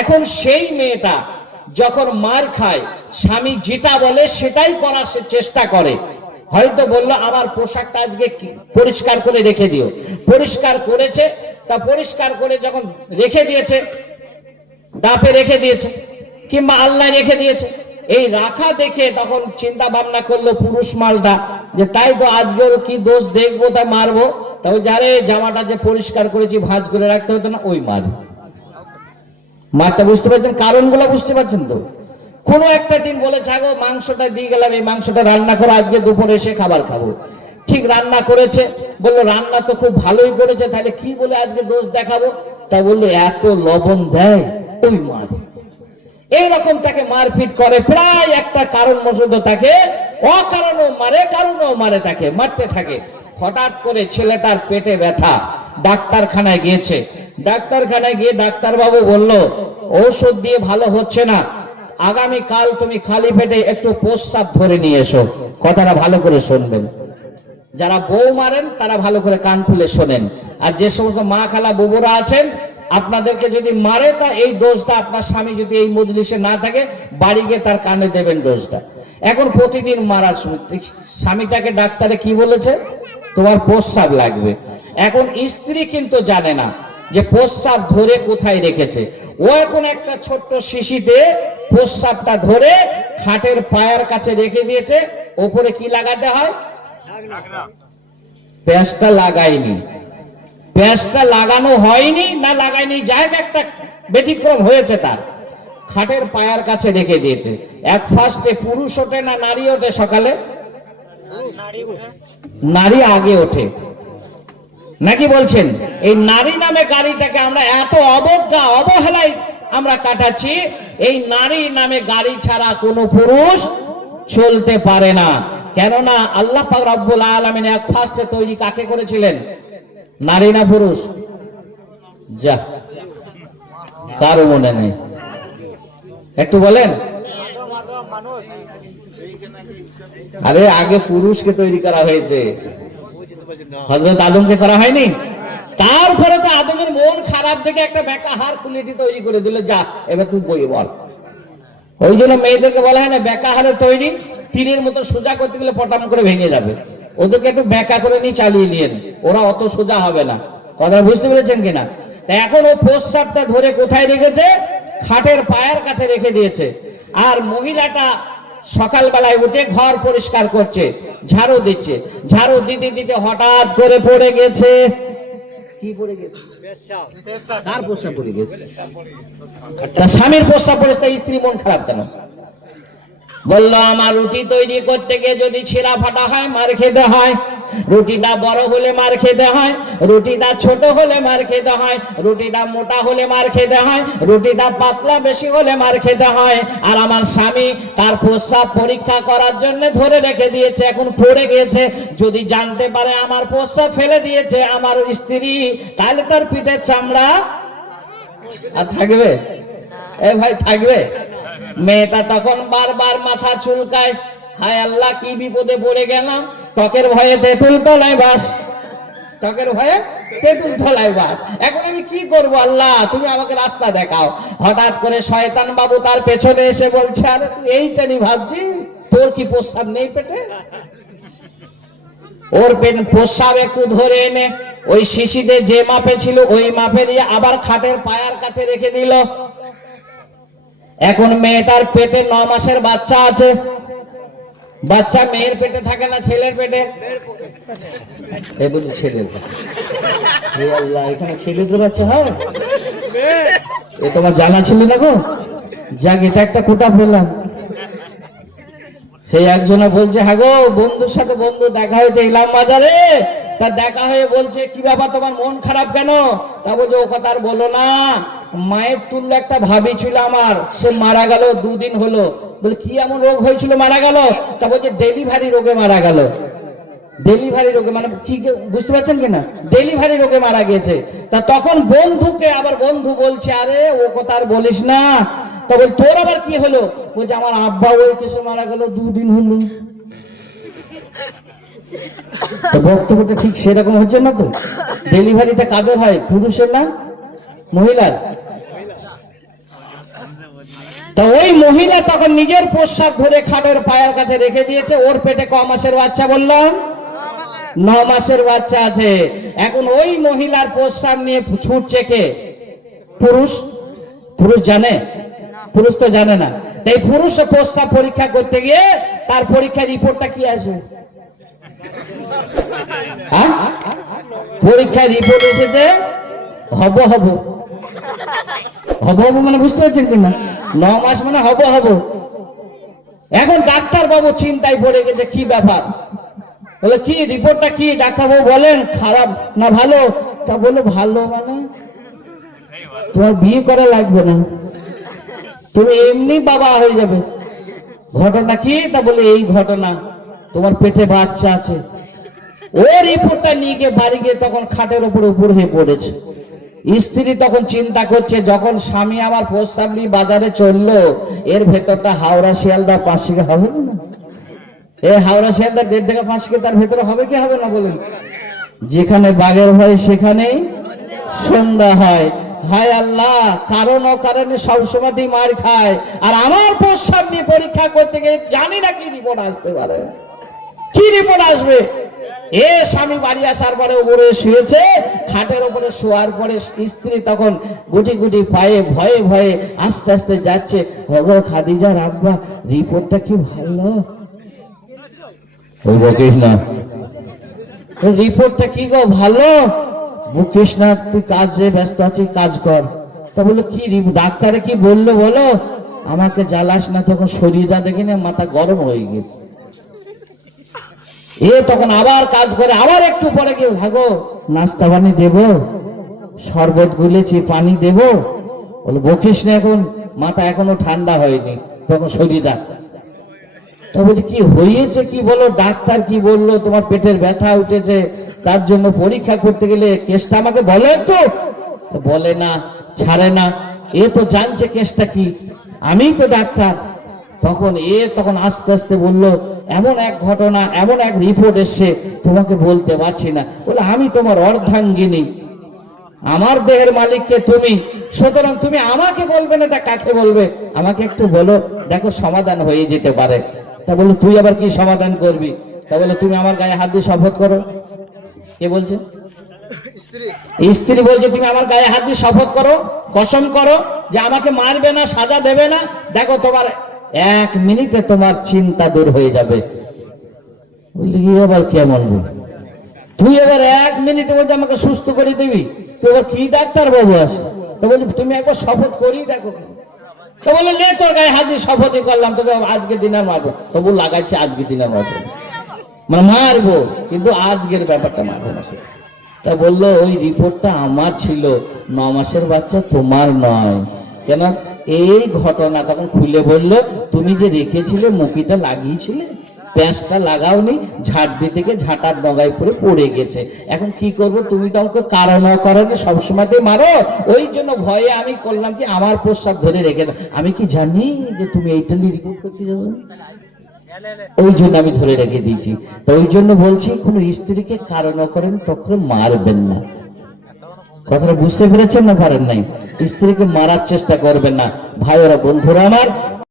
এখন সেই মেয়েটা যখন মার খায়, স্বামী যেটা বলে সেটাই করার সে চেষ্টা করে। হয়তো বলল, আমার পোশাকটা আজকে পরিষ্কার করে রেখে দিও। পরিষ্কার করেছে, তা পরিষ্কার করে যখন রেখে দিয়েছে, ডাপে রেখে দিয়েছে কিংবা আল্লাহ রেখে দিয়েছে, এই রাখা দেখে তখন চিন্তা ভাবনা করল পুরুষ মালটা যে, তাই তো আজকে ওর কি দোষ দেখব, তাই মারবো? তবে যারে জামাটা যে পরিষ্কার করেছি, ভাঁজ করে রাখতে হতো না, ওই মার মারটা বুঝতে পারছেন? কারণগুলো বুঝতে পারছেন তো? কোনো একটা দিন বলে ছাগো মাংসটা দিয়ে গেলাম, এই মাংসটা রান্না করে, আজকে দুপুরে এসে খাবার খাব। ঠিক রান্না করেছে। বলল, রান্না তো খুব ভালোই করেছে, তাহলে কি বলে আজকে দোষ দেখাবো? তা বলল, এত লবণ দেয়, ওই মার। এইরকম তাকে মারপিট করে। প্রায় একটা কারণ মসুদ তাকে অকারণও মারে, কারণও মারে তাকে, মারতে থাকে। হঠাৎ করে ছেলেটার পেটে ব্যথা। ডাক্তারখানায় গিয়েছে। ডাক্তারখানায় গিয়ে ডাক্তারবাবু বলল, ঔষধ দিয়ে ভালো হচ্ছে না। আগামী কাল তুমি খালি পেটে একটু প্রস্রাব ধরে নিয়ে এসো। কথাটা ভালো করে শুনবেন। যারা বউ মারেন, তারা ভালো করে কান খুলে শোনেন। আর যে সমস্ত মা খালা বুবুরা আছেন, আপনাদেরকে যদি মারে, তা এই ডোজটা আপনার স্বামী যদি এই মজলিসে না থাকে, বাড়ি গিয়ে তার কানে দেবেন ডোজটা এখন প্রতিদিন মারার স্বামীটাকে ডাক্তারে কি বলেছে? তোমার প্রস্রাব লাগবে। এখন স্ত্রী কিন্তু জানে না। যে প্রস্রাব ধরে কোথায় রেখেছে? ও এখন একটা ছোট্ট শিশিতে প্রস্রাবটা ধরে খাটের পায়ের কাছে রেখে দিয়েছে। ওপরে কি লাগাতে হয়? প্যাঁচটা লাগাইনি প্যাঁচটা লাগানো হয়নি না লাগাইনি যাই হোক, একটা ব্যতিক্রম হয়েছে তার। খাটের পায়ার কাছে রেখে দিয়েছে। এক ফার্স্টে পুরুষ ওঠে না নারী ওঠে সকালে? নারী আগে ওঠে। নাকি বলছেন? এই নারী নামে গাড়িটাকে আমরা এত অবজ্ঞা, অবহেলায় আমরা কাটাচ্ছি, এই নারী নামে গাড়ি ছাড়া কোনো পুরুষ চলতে পারে না। কেননা আল্লাহ রব্বুল আলামিন এক ফার্স্টে তৈরি কাকে করেছিলেন? নারী না পুরুষ? যা, কারও মনে নেই। একটু বলেন। আরে আগে পুরুষকে তৈরি করা হয়েছে। হজরত আদমকে করা হয়নি? তারপরে তো আদমের মন খারাপ দেখে একটা বেকা হার খুলিটি তৈরি করে দিল, যা, এবার তুই বই বল। ওই জন্য মেয়েদেরকে বলা হয় না বেকা হারে তৈরি তীরের মতো সোজা করতে গেলে পটাম করে ভেঙে যাবে। ওদেরকে একটু বেকা করে নিয়ে চালিয়ে নিয়েন ওরা অত সোজা হবে না। কথা বুঝতে পেরেছেন কিনা? এখন ও প্রস্রাবটা ধরে কোথায় রেখেছে? খাটের পায়ের কাছে রেখে দিয়েছে। আর মহিলাটা সকালবেলায় উঠে ঘর পরিষ্কার করছে ঝাড়ু দিচ্ছে। ঝাড়ু দিতে দিতে হঠাৎ করে পড়ে গেছে। কি পড়ে গেছে? তার পোষা পড়ে গেছে। তার স্বামীর পোষা পড়েছে তার স্ত্রী মন খারাপ কেন? বলল, আমার রুটি তৈরি করতে গিয়ে যদি ছিঁড়া ফাটা হয়, মার খেতে হয়। রুটিটা বড় হলে মার খেতে হয়, রুটিটা ছোট হলে মার খেতে হয়, রুটিটা মোটা হলে মার খেতে হয়, রুটিটা পাতলা বেশি হলে মার খেতে হয়। আর আমার স্বামী তার প্রস্রাব পরীক্ষা করার জন্য ধরে রেখে দিয়েছে, এখন পড়ে গিয়েছে। যদি জানতে পারে আমার প্রস্রাব ফেলে দিয়েছে, আমার স্ত্রী তাহলে তার পিঠের চামড়া আর থাকবে? এ ভাই, থাকবে? মেয়েটা তখন বারবার মাথা চুলকায়। হায় আল্লাহ, কি বিপদে পড়ে গেলাম। টকের ভয়ে তেঁতুল তলায় বাস। টকের ভয়ে তেঁতুল তলায় বাস। এখন আমি কি করব আল্লাহ? তুমি আমাকে রাস্তা দেখাও। হঠাৎ করে শয়তান বাবু তার পেছনে এসে বলছে, আরে, তুই এইটা নি ভাবছি তোর কি প্রস্রাব নেই পেটে? ওর পেট প্রস্রাব একটু ধরে এনে ওই শিশিতে যে মাপে ছিল, ওই মাপে দিয়ে আবার খাটের পায়ার কাছে রেখে দিল। এখন মেয়েটার পেটে ন মাসের বাচ্চা আছে। বাচ্চা মেয়ের পেটে থাকে না ছেলের পেটে? এ বলছি ছেলের আল্লাহ, এখানে ছেলেদের বাচ্চা হয়? এ তোমার জানা ছিল গো? যাক, এটা একটা কোটা পেলাম সেই একজনে বলছে হ্যাঁ গো, বন্ধুর সাথে বন্ধু দেখা হয়েছে ইলাম বাজারে। তা দেখা হয়ে বলছে, কি ব্যাপার, তোমার মন খারাপ কেন? তা বলছে, ও কথা আর বলো না। মায়ের তুল্য একটা ভাবি ছিল আমার, সে মারা গেল, দুদিন হলো। বলে, কি এমন রোগ হয়েছিল, মারা গেল? তা বলছে ডেলিভারি রোগে মারা গেল। ডেলিভারি রোগে মানে কি বুঝতে পারছেন কিনা ডেলিভারি রোগে মারা গেছে তা তখন বন্ধুকে আবার বন্ধু বলছে, আরে, ও কথা আর বলিস না। তা বল, তোর আবার কি হলো? বলছে, আমার আব্বা ওই কেসে মারা গেল, দুদিন হলো। বক্তব্যটা ঠিক সেরকম হচ্ছে না তো? ডেলিভারিটা কাদের হয়, পুরুষের না? মহিলার। তো ওই মহিলা তখন নিজের প্রস্রাব ধরে খাটের পায়ের কাছে রেখে দিয়েছে। ওর পেটে ক মাসের বাচ্চা বললাম? ন মাসের বাচ্চা আছে। এখন ওই মহিলার পোশাক নিয়ে ছুটছে কে? পুরুষ? পুরুষ জানে? পুরুষ তো জানে না। তাই পুরুষ প্রস্রাব পরীক্ষা করতে গিয়ে তার পরীক্ষার রিপোর্টটা কি আসবে? পরীক্ষার রিপোর্ট এসেছে? হব হব। হব হব মানে বুঝতে পারছেন কিনা? ন মাস মানে হব হব। এখন ডাক্তার বাবু চিন্তায় পড়ে গেছে, কি ব্যাপার? বলে, কি, রিপোর্টটা কি? ডাক্তার বাবু বলেন, খারাপ না ভালো? তা বলে ভালো মানে? তোমার বিয়ে করা লাগবে না। তুমি এমনি বাবা হয়ে যাবে। ঘটনা কি? তা বলে, এই ঘটনা। তোমার পেটে বাচ্চা আছে। ও রিপোর্টটা নিয়ে গিয়ে বাড়ি গিয়ে তখন খাটের উপরে উপর হয়ে পড়েছে। স্ত্রী তখন চিন্তা করছে, যখন স্বামী আমার প্রস্তাব নিয়ে বাজারে চলল, এর ভেতরটা হাওড়া শিয়ালদা পাঁচশিকে হবে না? এ হাওড়া শিয়ালদা দেড় টাকা পাঁচশিকে তার ভেতরে হবে কি হবে না বলেন? যেখানে বাঘের ভয়, সেখানেই সন্ধ্যা হয়। হায় আল্লাহ, কারণ অকারণে সবসময়তেই মার খায়। আর আমার প্রস্তাব নিয়ে পরীক্ষা করতে গিয়ে জানি না কি রিপোর্ট আসতে পারে। কি রিপোর্ট আসবে? এ স্বামী বাড়ি আসার পরে উপরে শুয়েছে খাটের উপরে শোয়ার পরে স্ত্রী তখন গুটি গুটি পায়ে ভয়ে ভয়ে আস্তে আস্তে যাচ্ছে। হগো খাদিজার আব্বা রিপোর্টটা কি ভালো? ওই বকিস না। রিপোর্টটা কি গো ভালো? মুকেশ না তুই কাজে ব্যস্ত আছিস কাজ কর। তা বলল কি ডাক্তারে কি বলল বলো? আমাকে জ্বালাস না তখন শরীর যা দেখি না মাথা গরম হয়ে গেছে। এ তখন আবার কাজ করে, আবার একটু পরে গিয়ে, ভাগো, নাস্তা পানি দেব, শরবত গুলেছি, পানি দেব। বলে, বকিস না এখন, মাথা এখনও ঠান্ডা হয়নি। তখন শরীর যা তা বলছি, কি হয়েছে? কি বলো? ডাক্তার কি বলল? তোমার পেটের ব্যথা উঠেছে, তার জন্য পরীক্ষা করতে গেলে কেসটা আমাকে বলো তো বলে না, ছাড়ে না। এ তো জানছে কেসটা কি। আমিই তো ডাক্তার। তখন এ তখন আস্তে আস্তে বলল এমন এক ঘটনা এমন এক রিপোর্ট এসছে তোমাকে বলতে পারছি না। বলে আমি তোমার অর্ধাঙ্গিনী। আমার দেহের মালিককে তুমি সুতরাং তুমি আমাকে বলবে না তা কাকে বলবে? আমাকে একটু বলো দেখো সমাধান হয়ে যেতে পারে। তা বলে তুই আবার কি সমাধান করবি? তা বলে তুমি আমার গায়ে হাত দিয়ে শপথ করো। কে বলছে? স্ত্রী বলছে তুমি আমার গায়ে হাত দিয়ে শপথ করো কসম করো যে আমাকে মারবে না সাজা দেবে না। দেখো তোমার এক মিনিটে তোমার চিন্তা দূর হয়ে যাবে। বললি আবার কেমন? তুই এবার এক মিনিটের মধ্যে আমাকে সুস্থ করে দিবি। তুই এবার কি ডাক্তার বাবু আছে তো বলছি তুমি একবার শপথ করেই দেখো তো বলে লে তোর গায়ে হাত দিয়ে শপথই করলাম, তোকে আজকে দিনে মারবো। তবু লাগাচ্ছে আজকে দিনে মারবো। মানে মারবো, কিন্তু আজকের ব্যাপারটা মারবো না তা বলল, ওই রিপোর্টটা আমার ছিল, ন মাসের বাচ্চা তোমার নয়। কেন? এই ঘটনা তখন খুলে বলল, তুমি যে রেখেছিলে মুখিটা লাগিয়েছিলে, প্যাঁচটা লাগাওনি, ঝাড় দিতে গিয়ে ঝাঁটার ডগায় পড়ে পড়ে গেছে। এখন কি করব? তুমি তো আমাকে কারণ অকারণে সবসময়তে মারো। ওই জন্য ভয়ে আমি করলাম কি, আমার প্রস্তাব ধরে রেখে আমি কি জানি যে তুমি এইটা নিয়ে রিপোর্ট করতে যাবে? ওই জন্য আমি ধরে রেখে দিয়েছি। তো ওই জন্য বলছি, কোনো স্ত্রীকে কারণ করেন তখন মারবেন না। কথাটা বুঝতে পেরেছেন না পারেন নাই? স্ত্রীকে মারার চেষ্টা করবেন না। ভাইয়েরা বন্ধুরা আমার